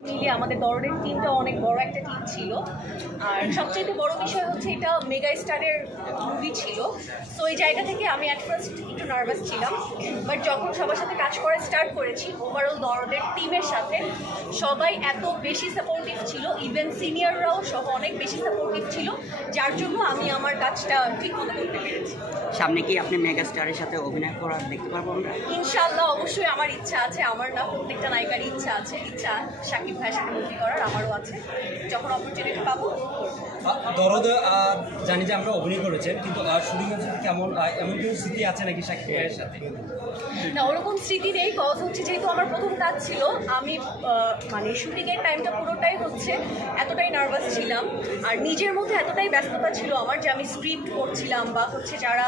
মিলিয়ে আমাদের দরদের টিমটা অনেক বড় একটা টিম ছিল। আর সবচেয়ে বড় বিষয় হচ্ছে এটা মেগা স্টারের মুভি ছিল। সো এই জায়গা থেকে আমি অ্যাট ফার্স্ট একটু নার্ভাস ছিলাম, বাট যখন সবার সাথে কাজ করে স্টার্ট করেছি, ওভারঅল দরদের টিমের সাথে সবাই এত বেশি সাপোর্টিভ ছিল, ইভেন সিনিয়ররাও সহ অনেক বেশি সাপোর্টিভ ছিল, যার জন্য আমি আমার কাজটা ঠিকমতো করতে পেরেছি। সামনে কি আপনি মেগা স্টারের সাথে অভিনয় করার দেখতে পারবো আমরা? ইনশাআল্লাহ, অবশ্যই আমার ইচ্ছা আছে, আমার না প্রত্যেকটা নায়িকার ইচ্ছা আছে, ইচ্ছা শাকিব ভাইয়ের সাথে মুভি করার আমারও আছে। যখন অপরচুনিটি পাবো। দরদ জানি যে আমরা অভিনয় করেছেন, কিন্তু শুটিং এর সাথে কেমন এমন কোনো স্মৃতি আছে নাকি শাকিব ভাইয়ের সাথে? না, ওরকম স্মৃতি নেই। কজ হচ্ছে যেহেতু আমার প্রথম কাজ ছিল, আমি মানে শুটিংয়ের টাইমটা পুরোটাই হচ্ছে এতটাই নার্ভাস ছিলাম, আর নিজের মধ্যে এতটাই ব্যস্ততা ছিল আমার যে আমি স্ক্রিপ্ট করছিলাম বা হচ্ছে যারা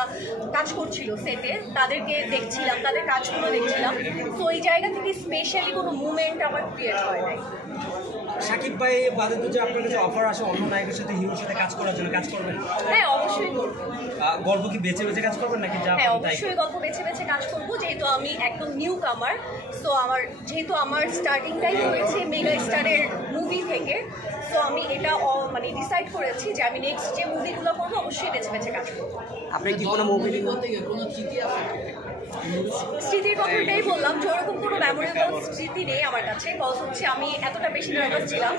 কাজ করছিল সেটে তাদেরকে দেখছিলাম, তাদের কাজগুলো দেখছিলাম। তো এই জায়গা থেকে স্পেশালি কোনো মুভমেন্ট আমার ক্রিয়েট হয় নাই। শাকিব ভাই বাদে তো যে আপনার কাছে অফার আসে অন্য নায়কের সাথে, হিরোর সাথে কাজ করার জন্য, কাজ করবেন? হ্যাঁ, অবশ্যই করবো। গল্প কি বেছে বেছে কাজ করবেন নাকি যা? হ্যাঁ, অবশ্যই গল্প বেছে বেছে কাজ করবো, যেহেতু আমি একদম নিউ কামার। সো যেহেতু আমার স্টার্টিংটাই হয়েছে মেগা স্টারের মুভি থেকে, সো আমি এটা মানে ডিসাইড করেছি যে আমি নেক্সট যে মুভিগুলো করবো অবশ্যই বেছে বেছে কাজ করবো। আপনি কি কোনো মুভি স্মৃতির কথাটাই বললাম যে ওরকম কোনো মেমোরেবল স্মৃতি নেই আমার কাছে। কজ হচ্ছে আমি এতটা বেশি নার্ভাস ছিলাম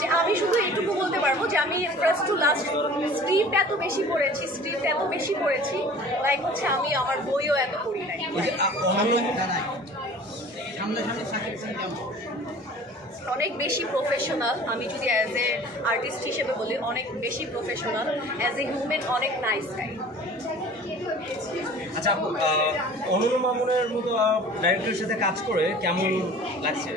যে আমি শুধু এইটুকু বলতে পারবো যে আমি ফার্স্ট টু লাস্ট স্ক্রিপ্ট এত বেশি পড়েছি, লাইক হচ্ছে আমি আমার বইও এত পড়ি নাই। অনেক বেশি প্রফেশনাল, আমি যদি অ্যাজ এ আর্টিস্ট হিসেবে বলি অনেক বেশি প্রফেশনাল, অ্যাজ এ হিউম্যান অনেক নাইস গাই। আচ্ছা, অনন্য মামুনের মতো ডাইরেক্টরের সাথে কাজ করে কেমন লাগছে?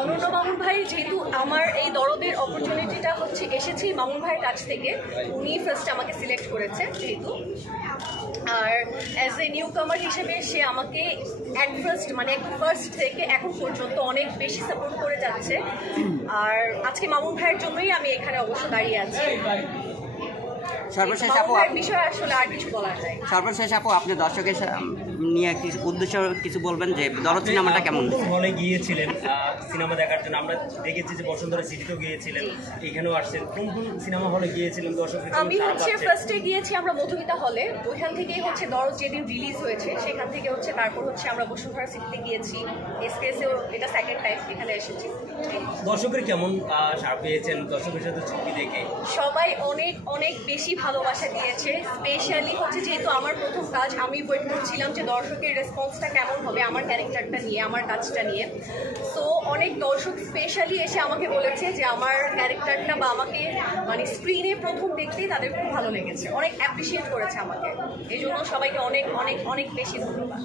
অনন্য মামুন ভাই, যেহেতু আমার এই দরদের অপরচুনিটিটা হচ্ছে এসেছে মামুন ভাইয়ের কাছ থেকে, উনি ফার্স্ট আমাকে সিলেক্ট করেছে যেহেতু, আর অ্যাজ এ নিউ কামার হিসেবে সে আমাকে অ্যাট ফার্স্ট মানে একদম ফার্স্ট থেকে এখন পর্যন্ত অনেক বেশি সাপোর্ট করে যাচ্ছে। আর আজকে মামুন ভাইয়ের জন্যই আমি এখানে অবশ্য দাঁড়িয়ে আছি। সর্বশেষ আপু, বিষয় আসলে আর কিছু বলার নাই। সর্বশেষ আপু, আপনি দর্শকের নিয়ে কিছু উদ্দেশ্য কিছু বলবেন যে দরদ সিনেমাটা কেমন? হলে গিয়েছিলেন সিনেমা দেখার জন্য, আমরা দেখেছি যে বসুন্ধরা সিটিতেও গিয়েছিলেন, এখানেও আসছেন, কোন কোন সিনেমা হলে গিয়েছিলেন? দর্শকের আমি হচ্ছে ফার্স্টে গিয়েছি আমরা মধুমিতা হলে, ওইখান থেকেই হচ্ছে দরদ যেদিন রিলিজ হয়েছে সেখান থেকে হচ্ছে তারপর হচ্ছে আমরা বসুন্ধরা সিটিতে গিয়েছি, এসপিএসেও এটা সেকেন্ড টাইম এখানে এসেছি। দর্শকের কেমন সাড়া পেয়েছেন দর্শকের সাথে ছবি দেখে? সবাই অনেক অনেক বেশি ভালোবাসা দিয়েছে। স্পেশালি হচ্ছে যেহেতু আমার প্রথম কাজ, আমি ওয়েট করছিলাম যে দর্শকের রেসপন্সটা কেমন হবে আমার ক্যারেক্টারটা নিয়ে, আমার কাজটা নিয়ে। সো অনেক দর্শক স্পেশালি এসে আমাকে বলেছে যে আমার ক্যারেক্টারটা বা আমাকে মানে স্ক্রিনে প্রথম দেখতেই তাদের খুব ভালো লেগেছে, অনেক অ্যাপ্রিসিয়েট করেছে আমাকে। এই জন্য সবাইকে অনেক অনেক অনেক বেশি ধন্যবাদ।